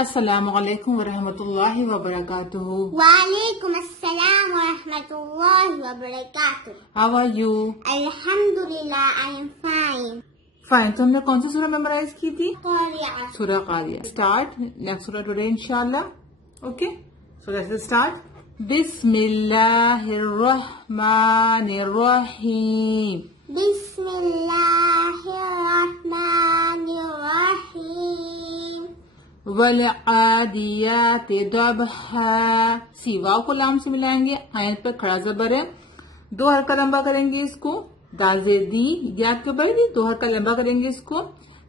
السلام علیکم ورحمۃ اللہ وبرکاتہ. وعلیکم السلام ورحمۃ اللہ وبرکاتہ. How are you? الحمدللہ I am fine. Fine. تو ہم نے کون سی سورہ میمورائز کی تھی؟ قاریہ. سورہ قاریہ. Start next surah today inshallah. Okay. So let's start. بسم اللہ الرحمن الرحیم. بسم اللہ الرحمن الرحیم. والعادیات ضبحا. واو کو لام سے ملائیں گے. آئین پر کھڑا زبر ہے. 2 حرکہ لمبا کریں گے اس کو. دازے دی یاد کے اوپر دی 2 حرکہ لمبا کریں گے اس کو.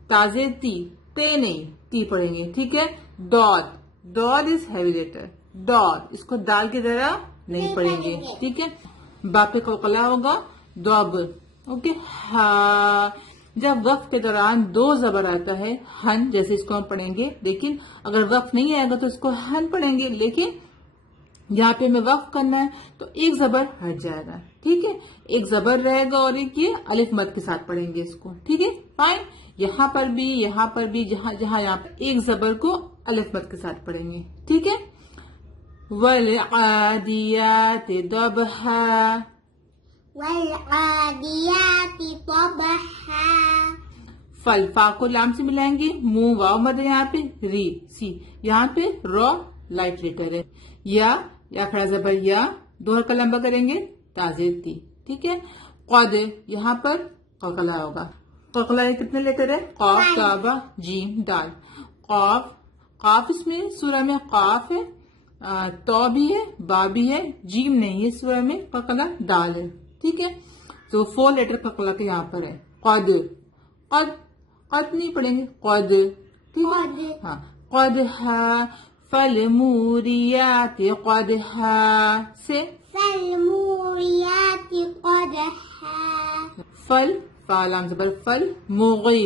تازے تی تے نہیں تی پڑھیں گے. ٹھیک ہے. Dad is heavy later. Dad اس کو دال کی طرح نہیں پڑھیں گے. ٹھیک ہے. با پہ قلقلہ ہوگا. دوب. اوکے. ہا. جب وقف کے دوران 2 زبر آتا ہے ہن جیسے اس کو ہم پڑھیں گے. لیکن اگر وقف نہیں آئے گا تو اس کو ہن پڑھیں گے. لیکن یہاں پہ ہمیں وقف کرنا ہے تو 1 زبر ہٹ جائے گا. ٹھیک ہے. 1 زبر رہے گا اور ایک یہ الف مد کے ساتھ پڑھیں گے اس کو. ٹھیک ہے. فائن. یہاں پر بھی جہاں یہاں پر 1 زبر کو الف مد کے ساتھ پڑھیں گے. ٹھیک ہے. والعادیات ضبحا. والعادیات ضبحا. فا کو لام سے ملائیں گے. منہ واو مد ہے یہاں پہ. ری سی یہاں پہ رو لائٹ لیٹر ہے. یا کھڑا زبر یا 2 حرکہ لمبا کریں گے. تازے تی. ٹھیک ہے. قد یہاں پر قلقلہ ہوگا. قلقلہ کتنے لیٹر ہے؟ قاف تابا جیم دال. قاف اس میں سورہ میں قاف ہے. تو بھی ہے با بھی ہے. جیم نہیں ہے سورہ میں. قلقلہ دال ہے. ٹھیک ہے. تو 4 لیٹر قلقلہ کے یہاں پر ہے. قد نہیں پڑھیں گے. قد. ٹھیک ہے. ہاں. قدحا. فالموریات قدحا سے فالموریات قدحا. فا لام زبر فل. موغی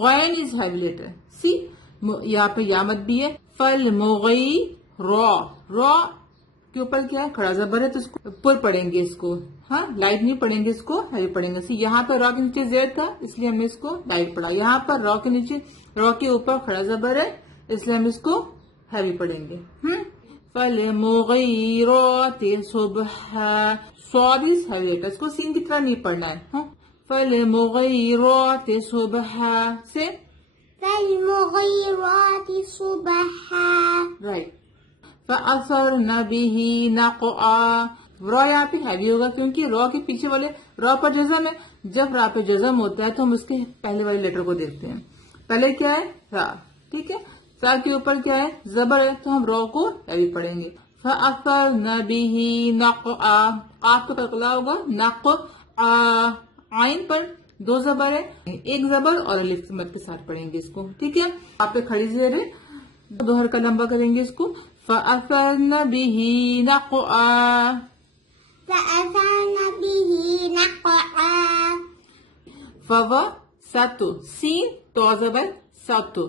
غین از ہیوی لیٹر. سی یہاں پہ یامت بھی ہے. فل موغی رو کے اوپر کیا ہے؟ کھڑا زبر ہے تو اس کو پر پڑھیں گے اس کو. ہاں لائٹ نہیں پڑھیں گے اس کو ہیوی پڑھیں گے. سی یہاں پر رو کے نیچے زیر تھا اس لیے ہم نے اس کو لائٹ پڑھا. یہاں پر رو کے نیچے رو کے اوپر کھڑا زبر ہے اس لیے ہم اس کو ہیوی پڑھیں گے. فالمغیرات صبحا. صاد از ہیوی لیٹر. اس کو سین کی طرح نہیں پڑھنا ہے. ہاں. فالمغیرات صبحا سے فالمغیرات صبحا. رائٹ. فَأَثَرْنَ بِهِ نَقْعًا. رو یہاں پہ ہیوی ہوگا کیونکہ رو کے پیچھے والے رو پر جزم ہے. جب را پہ جزم ہوتا ہے تو ہم اس کے پہلے والے لیٹر کو دیکھتے ہیں. پہلے کیا ہے؟ را. ٹھیک ہے. را کے اوپر کیا ہے؟ زبر ہے تو ہم رو کو ہیوی پڑھیں گے. فَأَثَرْنَ بِهِ نَقْعًا. قاف تو قلقلہ ہوگا. نَقْعًا. عین پر 2 زبر ہے. 1 زبر اور الف مد کے ساتھ پڑھیں گے اس کو. ٹھیک ہے. آپ پہ کھڑی زیر ہے. 2 حرکہ لمبا کریں گے اس کو. فَأَثَرْنَ بِهِ نَقْعًا. فأثرن به نقعا. فوا ساتو. سین تو زبر ساتو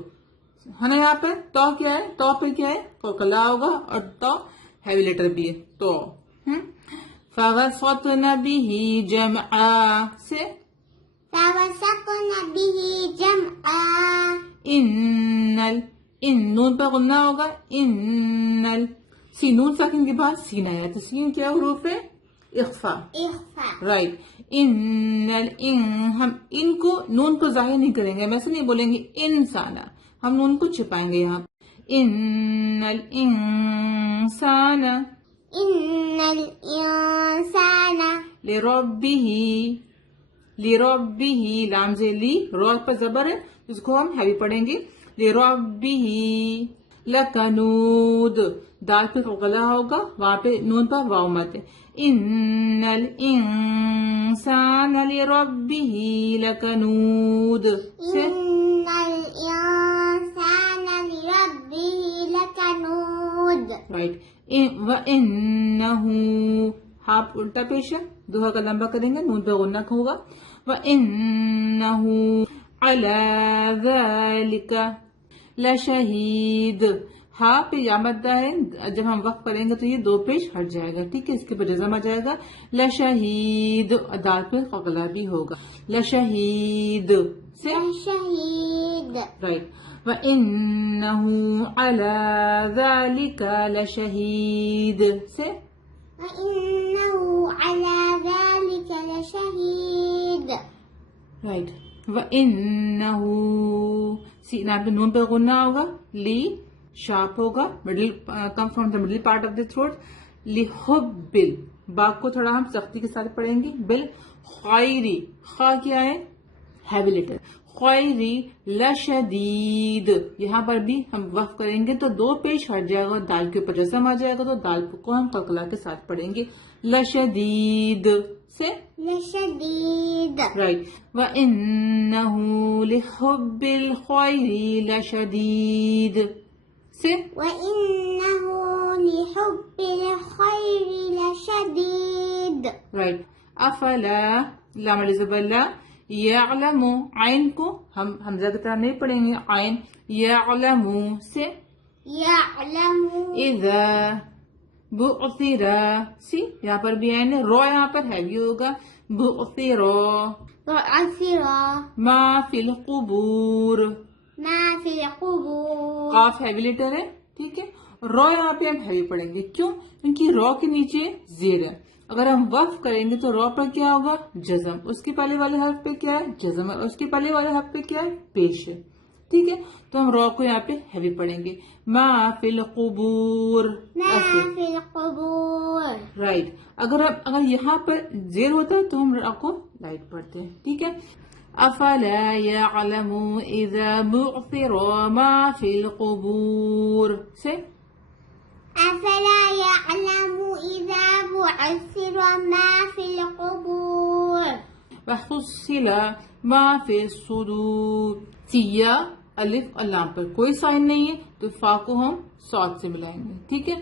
ہے نا. یہاں پر تو کیا ہے؟ تو پہ کیا ہے؟ قلقلہ ہوگا اور تو ہیوی لیٹر بھی ہے. تو فوسطن به جمعا سے فوسطن به جمعا. ان نون پہ غنہ ہوگا. نون ساکن کے بعد سین آیا تو سین کیا حروف ہے؟ اخفا. رائٹ. ہم ان کو نون کو ظاہر نہیں کریں گے. ہم ایسے نہیں بولیں گے انسان. ہم نون کو چھپائیں گے یہاں. ان الانسان لربه لام سے لی رو پر زبر ہے اس کو ہم ہیوی پڑھیں گے. لربه لکنود. دال پہ قلقلہ ہوگا. وہاں پہ نون پر واو مت ہے. ان الانسان لربه لکنود سے ان الانسان لربه لکنود. رائٹ. وَإِنَّهُ ہاپ الٹا پیش ہے. 2 حرکہ لمبا کریں گے. نون پہ غنہ ہوگا. وَإِنَّهُ عَلَى ذَلِكَ لَشَهِيدٌ. ہاں پہ یا مدہ ہے. جب ہم وقف کریں گے تو یہ 2 پیش ہٹ جائے گا. ٹھیک ہے. اس کے اوپر جزم آ جائے گا. لشہید. دال پہ قلقلہ بھی ہوگا. لشہید سے شہید. Right. وَإِنَّهُ عَلَى ذَلِكَ لَشَهِيدٌ. Say. وَإِنَّهُ عَلَى ذَلِكَ لَشَهِيدٌ. Right. وَإِنَّهُ. See, now پہ نون پہ غنہ ہوگا. لی شارپ ہوگا. Middle comes from the middle part of the throat. لِحُبِّ. با کو تھوڑا ہم سختی کے ساتھ پڑھیں گے. بالخیری. خا کیا ہے؟ ہیوی لیٹر. خیری لشدید. یہاں پر بھی ہم وقف کریں گے تو دو پیش ہٹ جائے گا. دال کے اوپر جسم آ جائے گا تو دال کو ہم قلقلہ کے ساتھ پڑھیں گے. لشدید سے. لشدید. Right. وَإِنَّهُ لِحُبِّ الْخَيْرِ لَشَدِيدٌ. سے. وَإِنَّهُ لِحُبِّ الْخَيْرِ لَشَدِيدٌ. Right. افلا لام الزبلا یعلم. عین کو ہم حمزہ کی طرح نہیں پڑھیں گے. عین یعلم سے. يعلم. اذا بعثر. سی یہاں پر بھی عین ہے. رو یہاں پر ہیوی ہوگا. بعثر. وعثر. ما فی القبور. ما في القبور. قاف ہیوی لیٹر ہے. ٹھیک ہے. رو یہاں پہ ہم ہیوی پڑھیں گے. کیوں؟ کیونکہ رو کے نیچے زیر ہے. اگر ہم وقف کریں گے تو رو پر کیا ہوگا؟ جزم. اس کے پہلے والے حرف پہ کیا ہے؟ جزم ہے. اس کے پہلے والے حرف پہ کیا ہے؟ پیش ہے. ٹھیک ہے. تو ہم رو کو یہاں پہ ہیوی پڑھیں گے. ما فی القبور. ما في القبور. رائٹ. اگر یہاں پر زیر ہوتا ہے تو ہم رو کو لائٹ پڑھتے ہیں. ٹھیک ہے. افلا یعلم اذا بعثر ما فی القبور. سے. أفلا يعلم إذا بعثر ما في القبور. وحصل ما فی الصدور. سیا الف اور لام پر کوئی سائن نہیں ہے تو فا کو ہم صاد سے ملائیں گے. ٹھیک ہے.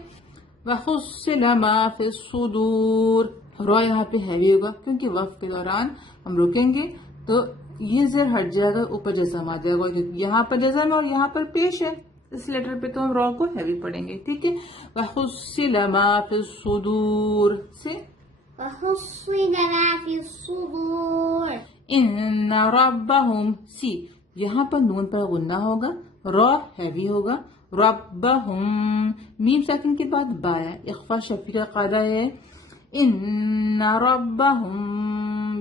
وحصل ما فی الصدور. رو یہاں پہ ہیوی ہوگا کیونکہ وقف کے دوران ہم رکیں گے تو یہ زیر ہٹ جائے گا. اوپر جزم آ جائے گا. یہاں پر جزم ہے اور یہاں پر پیش ہے. اس لیٹر پہ تو ہم رو کو ہیوی پڑھیں گے. ٹھیک ہے. وحصل ما فی الصدور. سے. وحصل ما في الصدور. ان ربهم. سی یہاں پر نون پر غنہ ہوگا. رو ہیوی ہوگا. ربهم. میم ساکن کے بعد با ہے. اخفا شفیع کا قاعدہ ہے. ان ربهم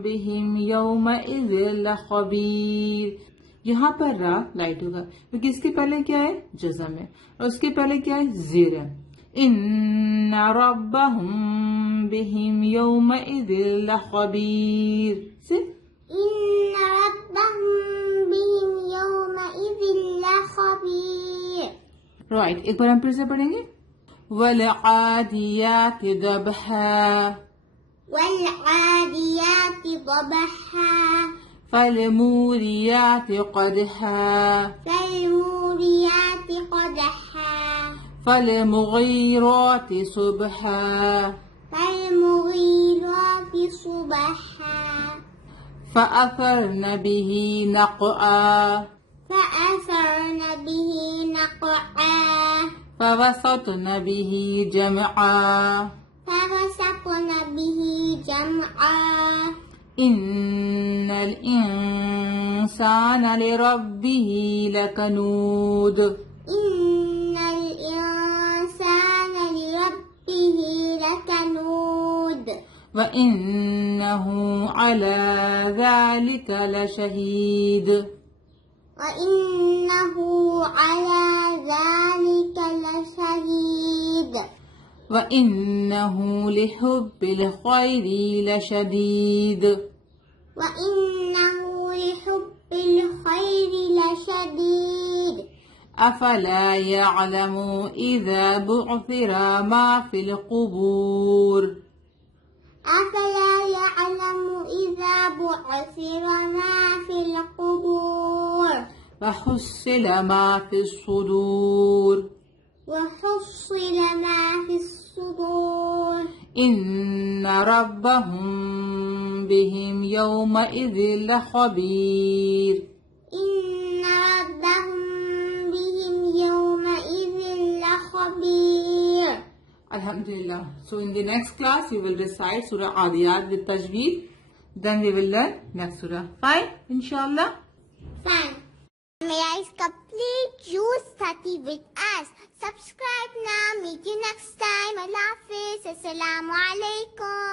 بهم یومئذ لخبیر. یہاں پر را لائٹ ہوگا کیونکہ اس کے پہلے کیا ہے؟ جزم ہے. اور اس کے پہلے کیا ہے؟ زیر ہے. ان ربهم بهم یومئذ لخبیر. سے. إن ربهم بهم يومئذ لخبير. رائٹ. ایک بار ہم پھر سے پڑھیں گے. والعادیات ضبحا. والعاديات ضبحا. فالموریات قدحا. فالموريات قدحا. فالمغیرات صبحا. فالمغيرات صبحا. فأثرن به نقعا. فأثرن به نقعا. فوسطن به جمعا. فوسطن به جمعا. إن الإنسان لربه لكنود. إن الإنسان لربه لكنود. وإنه على ذلك لشهيد. وإنه على ذلك لشهيد. وإنه لحب الخير لشديد. وإنه لحب الخير لشديد. أفلا يعلم إذا بعثر ما في القبور. أفلا يعلم إذا بعثر ما في القبور. وحصل ما في الصدور. وحصل ما في الصدور. إن ربهم بهم يومئذ لخبير. إن ربهم بهم يومئذ لخبير. Alhamdulillah. So in the next class we will recite Surah Adiyat with Tajweed. Then we will learn next Surah. Fine? Inshallah. Fine. May I complete you study with us. Subscribe now. Meet you next time. Allah Hafiz. Assalamu alaikum.